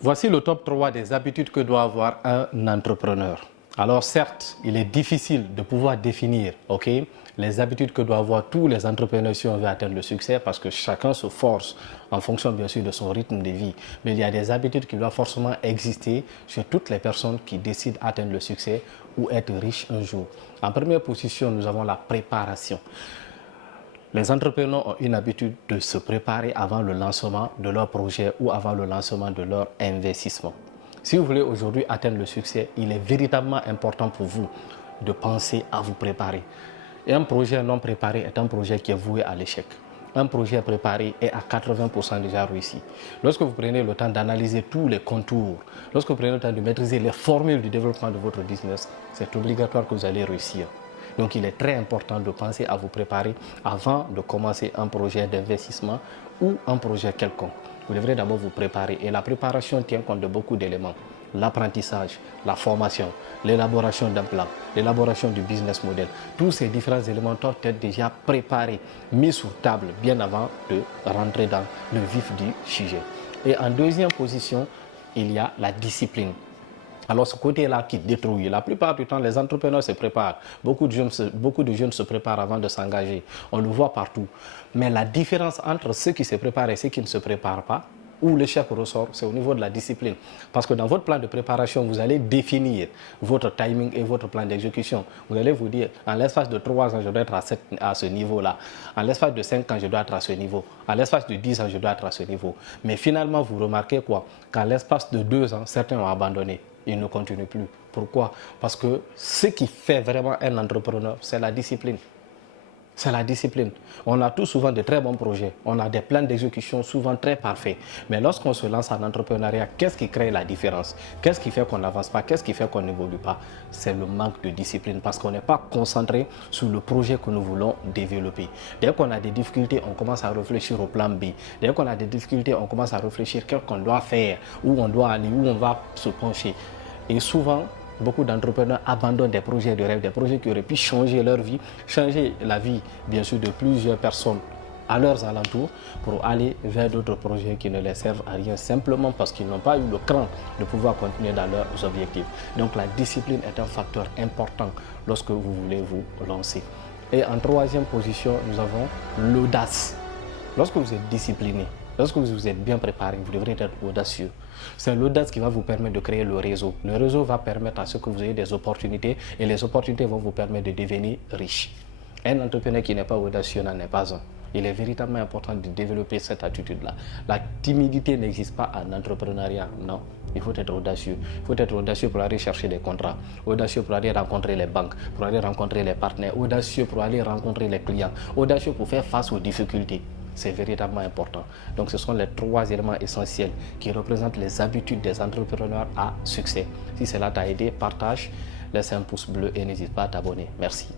Voici le top 3 des habitudes que doit avoir un entrepreneur. Alors certes, il est difficile de pouvoir définir les habitudes que doivent avoir tous les entrepreneurs si on veut atteindre le succès parce que chacun se force en fonction bien sûr de son rythme de vie. Mais il y a des habitudes qui doivent forcément exister chez toutes les personnes qui décident d'atteindre le succès ou être riches un jour. En première position, nous avons la préparation. Les entrepreneurs ont une habitude de se préparer avant le lancement de leur projet ou avant le lancement de leur investissement. Si vous voulez aujourd'hui atteindre le succès, il est véritablement important pour vous de penser à vous préparer. Et un projet non préparé est un projet qui est voué à l'échec. Un projet préparé est à 80% déjà réussi. Lorsque vous prenez le temps d'analyser tous les contours, lorsque vous prenez le temps de maîtriser les formules du développement de votre business, c'est obligatoire que vous allez réussir. Donc il est très important de penser à vous préparer avant de commencer un projet d'investissement ou un projet quelconque. Vous devrez d'abord vous préparer et la préparation tient compte de beaucoup d'éléments. L'apprentissage, la formation, l'élaboration d'un plan, l'élaboration du business model. Tous ces différents éléments doivent être déjà préparés, mis sur table bien avant de rentrer dans le vif du sujet. Et en deuxième position, il y a la discipline. Alors ce côté-là qui détruit, la plupart du temps les entrepreneurs se préparent, beaucoup de jeunes se préparent avant de s'engager, on le voit partout. Mais la différence entre ceux qui se préparent et ceux qui ne se préparent pas, où l'échec ressort, c'est au niveau de la discipline. Parce que dans votre plan de préparation, vous allez définir votre timing et votre plan d'exécution. Vous allez vous dire, en l'espace de 3 ans, je dois être à ce niveau-là. En l'espace de 5 ans, je dois être à ce niveau. En l'espace de 10 ans, je dois être à ce niveau. Mais finalement, vous remarquez quoi? Qu'en l'espace de 2 ans, certains ont abandonné. Ils ne continuent plus. Pourquoi? Parce que ce qui fait vraiment un entrepreneur, c'est la discipline. C'est la discipline. On a tout souvent de très bons projets. On a des plans d'exécution souvent très parfaits. Mais lorsqu'on se lance en entrepreneuriat, qu'est-ce qui crée la différence? Qu'est-ce qui fait qu'on n'avance pas? Qu'est-ce qui fait qu'on n'évolue pas? C'est le manque de discipline parce qu'on n'est pas concentré sur le projet que nous voulons développer. Dès qu'on a des difficultés, on commence à réfléchir au plan B. Dès qu'on a des difficultés, on commence à réfléchir qu'est-ce qu'on doit faire, où on doit aller, où on va se pencher. Et souvent, beaucoup d'entrepreneurs abandonnent des projets de rêve, des projets qui auraient pu changer leur vie, changer la vie, bien sûr, de plusieurs personnes à leurs alentours pour aller vers d'autres projets qui ne les servent à rien, simplement parce qu'ils n'ont pas eu le cran de pouvoir continuer dans leurs objectifs. Donc la discipline est un facteur important lorsque vous voulez vous lancer. Et en troisième position, nous avons l'audace. Lorsque vous êtes discipliné, lorsque vous êtes bien préparé, vous devrez être audacieux. C'est l'audace qui va vous permettre de créer le réseau. Le réseau va permettre à ce que vous ayez des opportunités et les opportunités vont vous permettre de devenir riche. Un entrepreneur qui n'est pas audacieux n'en est pas un. Il est véritablement important de développer cette attitude-là. La timidité n'existe pas en entrepreneuriat, non. Il faut être audacieux. Il faut être audacieux pour aller chercher des contrats, audacieux pour aller rencontrer les banques, pour aller rencontrer les partenaires, audacieux pour aller rencontrer les clients, audacieux pour faire face aux difficultés. C'est véritablement important. Donc ce sont les 3 éléments essentiels qui représentent les habitudes des entrepreneurs à succès. Si cela t'a aidé, partage, laisse un pouce bleu et n'hésite pas à t'abonner. Merci.